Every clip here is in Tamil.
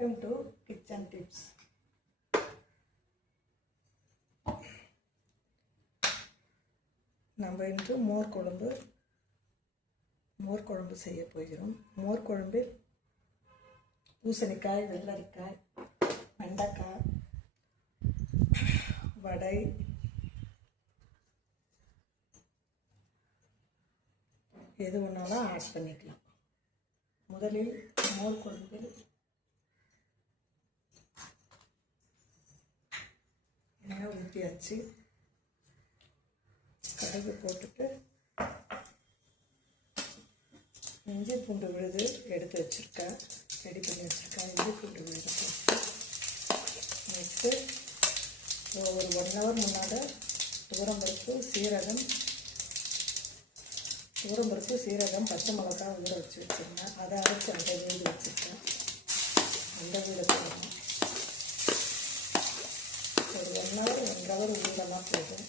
Welcome to kitchen tips. நம்ம இன்று மோர் குழம்பு செய்ய போகிறோம். மோர் குழம்பில் பூசணிக்காய், வெள்ளரிக்காய், வெண்டைக்காய், வடை, எது ஒன்றாலும் ஆட் பண்ணிக்கலாம். முதலில் மோர் குழம்பில் எண்ணெய் ஊற்றியாச்சு. கடுகு போட்டுட்டு இஞ்சி பூண்டு விழுது எடுத்து வச்சுருக்கேன், ரெடி பண்ணி வச்சுருக்கேன். இஞ்சி பூண்டு விழுது போட்டு நெக்ஸ்ட்டு ஒரு 1 hour முன்னாடி துவரம்பருப்பு, சீரகம், பச்சை மிளகாய் ஊற வச்சுருந்தேன். அதை அரைச்சி அந்த வீடு வச்சுருக்கேன். அந்த வீடு போடணும். ஒரு 1 hour 1 hour ஊறலாம் போதும்.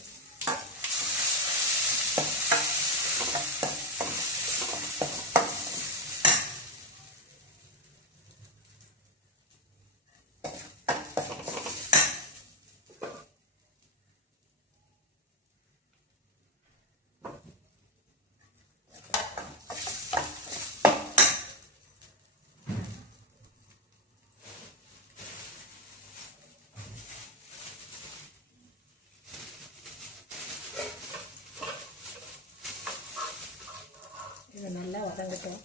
இதை நல்லா வதங்கட்டும்.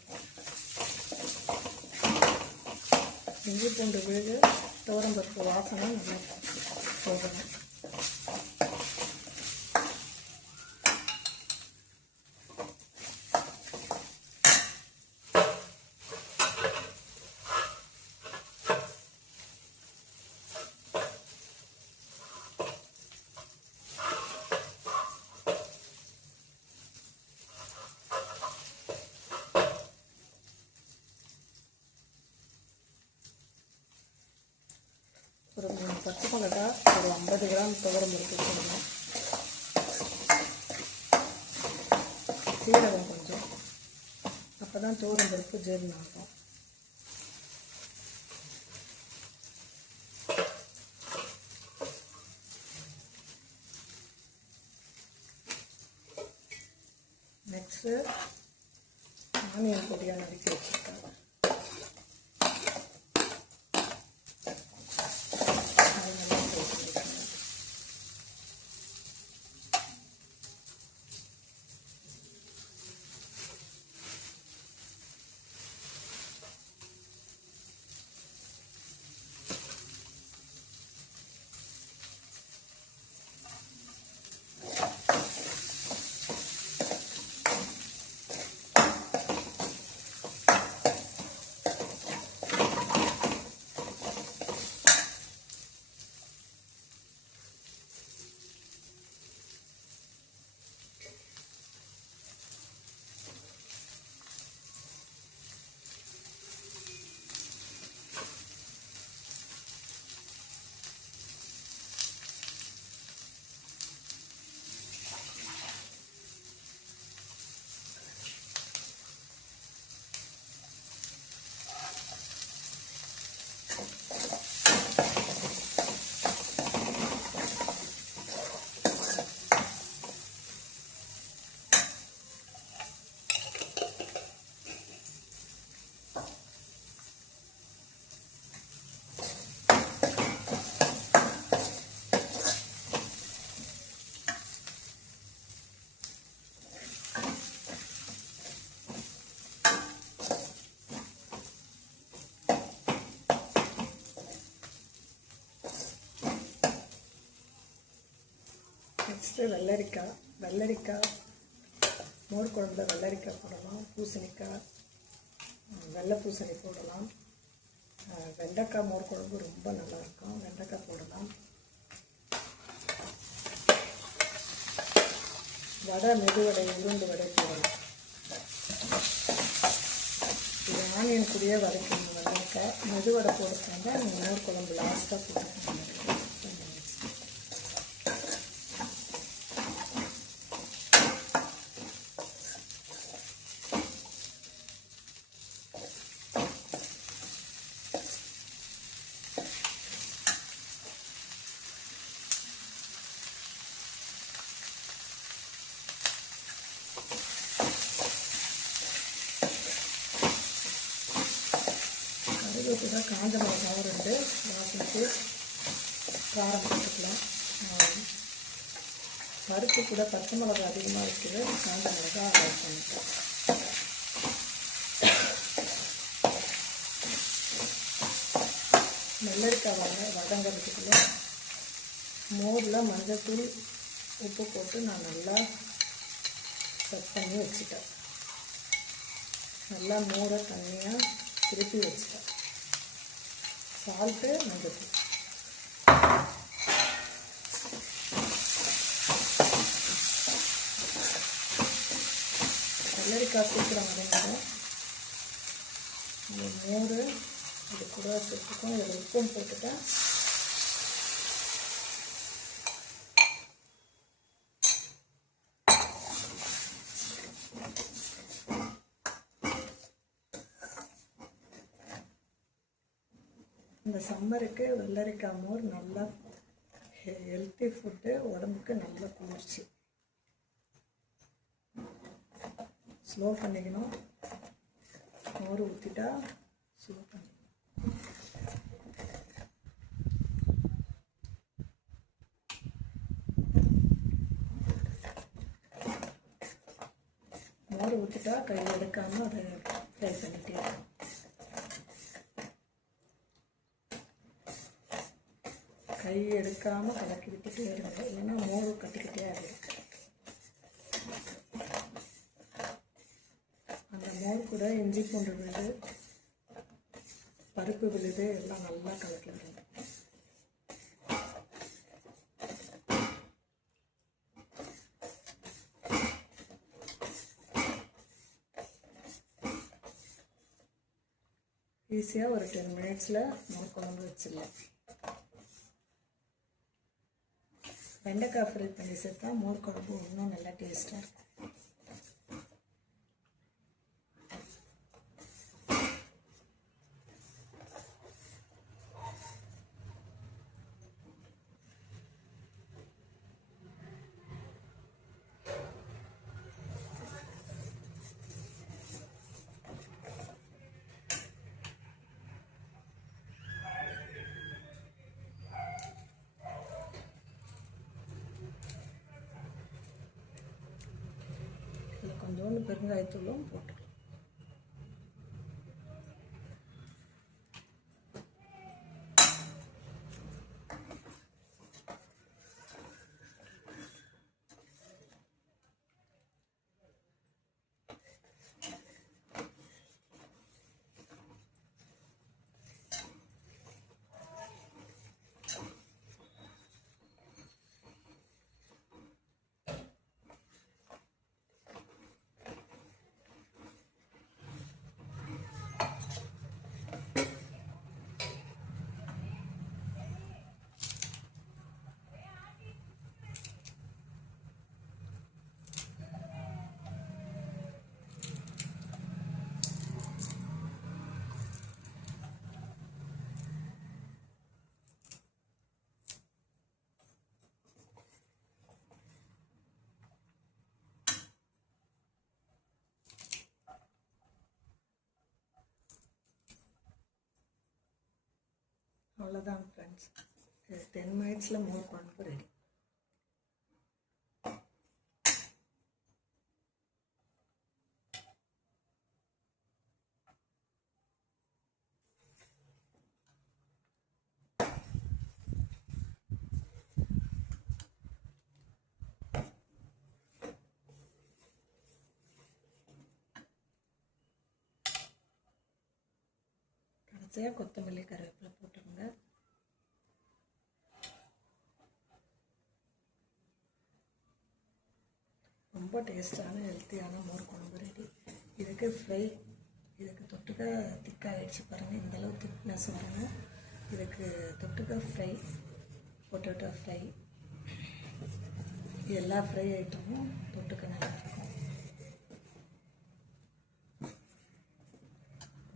இஞ்சி பூண்டு விழுது, துவரம்பருப்பு வாசனை நல்லா போகணும். ஒரு 3 பச்சை மிளகாய், ஒரு 50 கிராம் துவரம்பருப்பு போடணும். சீரகம் கொஞ்சம், அப்போ தான் துவரம்பருப்பு ஜீரணம் ஆகும். நெக்ஸ்ட்டு ஆனியன் பொடியாக நறுக்கி வச்சுருக்கேன். நெக்ஸ்ட்டு வெள்ளரிக்காய் மோர் குழம்புல வெள்ளரிக்காய் போடலாம், பூசணிக்காய், வெள்ளை பூசணி போடலாம். வெண்டைக்காய் மோர் குழம்பு ரொம்ப நல்லாயிருக்கும், வெண்டைக்காய் போடலாம். மெதுவடை, உருண்டு வடை போடலாம். இது ஆனியன் கூடயே வதக்கணும். வெண்டைக்காய் மெதுவடை போடுறதாங்க நீங்கள் மோர் குழம்பு லாஸ்ட்டாக போடுறேன். சுட சுட காஞ்ச மிளகாவும் 2 வாசனைக்கு காரம் போட்டுக்கலாம். பருப்பு கூட பச்சை மிளகா அதிகமாக இருக்குது, காஞ்ச மிளகா அவாய்ட் பண்ணிக்கலாம். வெள்ளரிக்காய் வதங்கிறதுக்குள்ள மோரில் மஞ்சள்தூள் உப்பு போட்டு நான் நல்லா செட் பண்ணி வச்சுட்டேன். நல்லா மோரை தண்ணியாக திருப்பி வச்சுட்டேன். சால்ட்டு மஞ்சள்தூள் வெள்ளரிக்காய் சீக்கிரம் வதங்கிடும். இந்த மோர் இது கூட சேர்த்துக்கும். இதில் உப்பும் போட்டுட்டேன். இந்த சம்மருக்கு வெள்ளரிக்காய் மோர் நல்லா ஹெல்த்தி ஃபுட்டு, உடம்புக்கு நல்ல குளிர்ச்சி. ஸ்லோ பண்ணிக்கணும். மோர் ஊற்றிட்டா ஸ்லோ பண்ணி மோர் ஊற்றிட்டா கை எடுக்காமல் அதை ஃப்ரை பண்ணிட்டே இருக்கும். கை எடுக்காமல் கலக்கி விட்டுட்டே இருங்க, இல்லைன்னா மோர் கட்டிக்கிட்டே ஆகிடும். அந்த மோர் கூட இஞ்சி பூண்டு விழுது, பருப்பு விழுது எல்லாம் நல்லா கலக்கி விடுங்க. ஈஸியாக ஒரு 10 மினிட்ஸில் மோர் குழம்பு வச்சிடலாம். வெண்டைக்காய் ஃப்ரை பண்ணி சேர்த்தா மோர் குழம்பு இன்னும் நல்லா டேஸ்ட்டாக இருக்கும். இதில் கொஞ்சோண்டு பெருங்காயத்தூளும் போட்டுக்கலாம். அவ்வளோதான் ஃப்ரெண்ட்ஸ், 10 மினிட்ஸில் மோர் குழம்பு ரெடி. கடைசியாக கொத்தமல்லி கருவேப்பிலை போட்டுருங்க. ரொம்ப டேஸ்டான ஹெல்த்தியான மோர் குழம்பு ரெடி. இதுக்கு ஃப்ரை, இதுக்கு தொட்டுக்க திக்காகிடுச்சு பாருங்கள், இந்தளவு திக்னஸ் வரணும். இதுக்கு தொட்டுக்க ஃப்ரை, பொட்டேட்டோ ஃப்ரை, எல்லா ஃப்ரை ஐட்டமும் தொட்டுக்க நல்லாயிருக்கும்.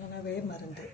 உணவே மருந்து.